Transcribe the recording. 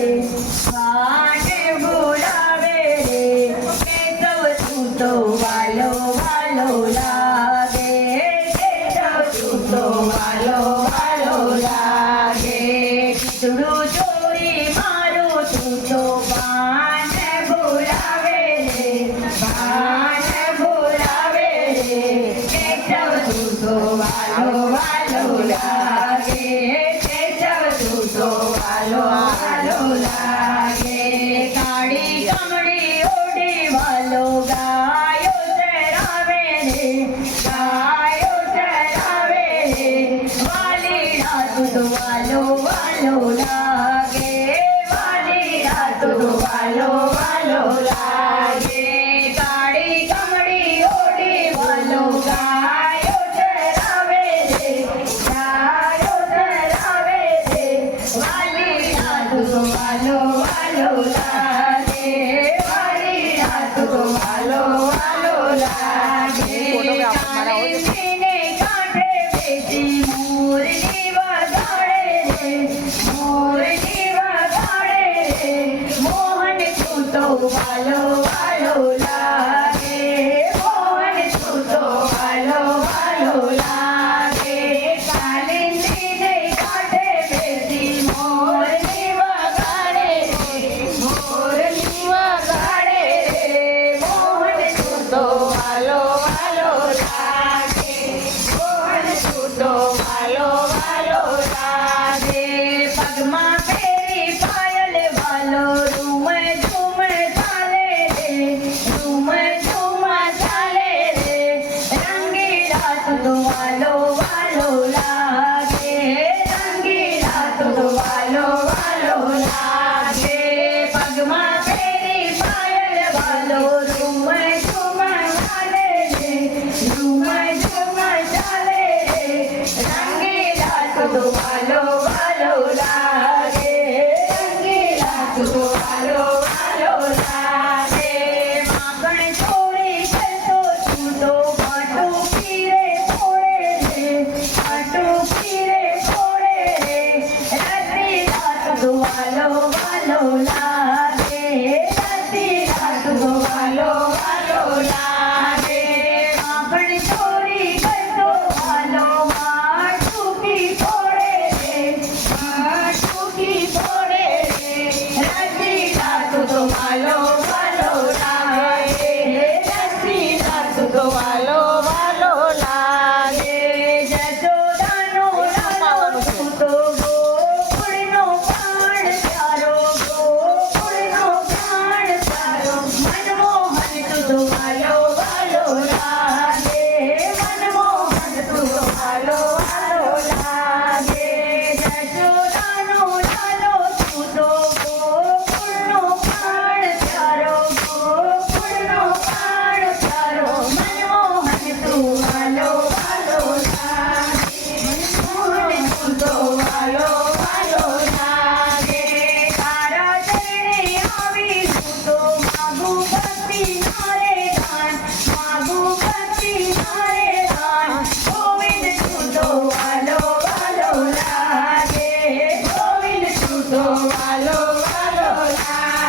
વાને બોલાવે રે કેશવ તું તો વાલો વાલો લાગે કેશવ તું તો વાલો વાલો લાગે કીધું ચોરી મારું તું તો વાને બોલાવે રે વાને બોલાવે રે કેશવ તું તો વાલો વાલો લાગે કેશવ તું તો વાલો વાલો લાગે કાળી કમળી ઓઢી વાલો ગાયો ચરાવે રે ગાયો ચરાવે રે વાલીડા તું તો વાલો વાલો લાગે વાલીડા તું તો વાલો વાલો લાગે કાળી કમળી ઓઢી વાલો ગાયો ચરાવે રે ગાયો ચરાવે રે વાલીડા તું તો વાલો વાલો લાગે વાલીડા તું તો વાલો વાલો લાગે કાળીને કાંઠે બેસી મોરની વગાડે રે મોરની વગાડે રે મોહન તું તો વાલો વાલો લાગે મોહન તું તો વાલો વાલો લાગે કાલિંદીને કાંઠે બેસી મોરની વગાડે રે મોરની વગાડે રે મોહન તું તો વાલો વાલો લાગે મોહન તું તો વાલો વાલો લાગે પગમાં પહેરી પાયલ વાલો રૂમ ઝૂમ ચાલે રે રૂમ ઝૂમ ચાલે રે રંગીલા તું તો વાલો વાલો લાગે રંગીલા તું તો વાલો વાલો લાગે પગમાં પહેરી પાયલ વાલો રૂમ ઝૂમ ચાલે રે રૂમ ઝૂમ ચાલે રે રંગીલા તું તો વાલો વાલો લાગે રંગીલા તું તો વાલો વાલો લાગે માખણ છોડી કરતો તું તો પાટું પીરે ફોડે રે પાટું પીરે ફોડે રે રંગીલા તું તો વાલો વાલો લાગે રંગીલા તું તો વાલો વાલો લાગે માખણ છોડી કરતો વાલો માટું કી ફોડે રે માટું કી ફોડે રે રંગીલા તું તો વાલો વાલો લાગે રંગીલા તું તો વાલો વાલો લાગે જશોદાનો લાલો તું તો ગોકુળનો પ્રાણ પ્યારો ગોકુળનો પ્રાણ પ્યારો મનમોહન તું તો વાલો વાલો લાગે મનમોહન તું તો વાલો વાલો લાગે જશોદાનો લાલો તું તો ગોકુળનો પ્રાણ પ્યારો ગોકુળનો પ્રાણ પ્યારો મનમોહન તું વાલો વાલો લાગે મનમોહન તું તો વાલો વાલો લાગે તારા ચરણે આવી તું તો માગું ભક્તિ નારે દાન માગું ભક્તિ નારે દાન ગોવિંદ તું તો વાલો વાલો લાગે ગોવિંદ તું તો વાલો વાલો લાગે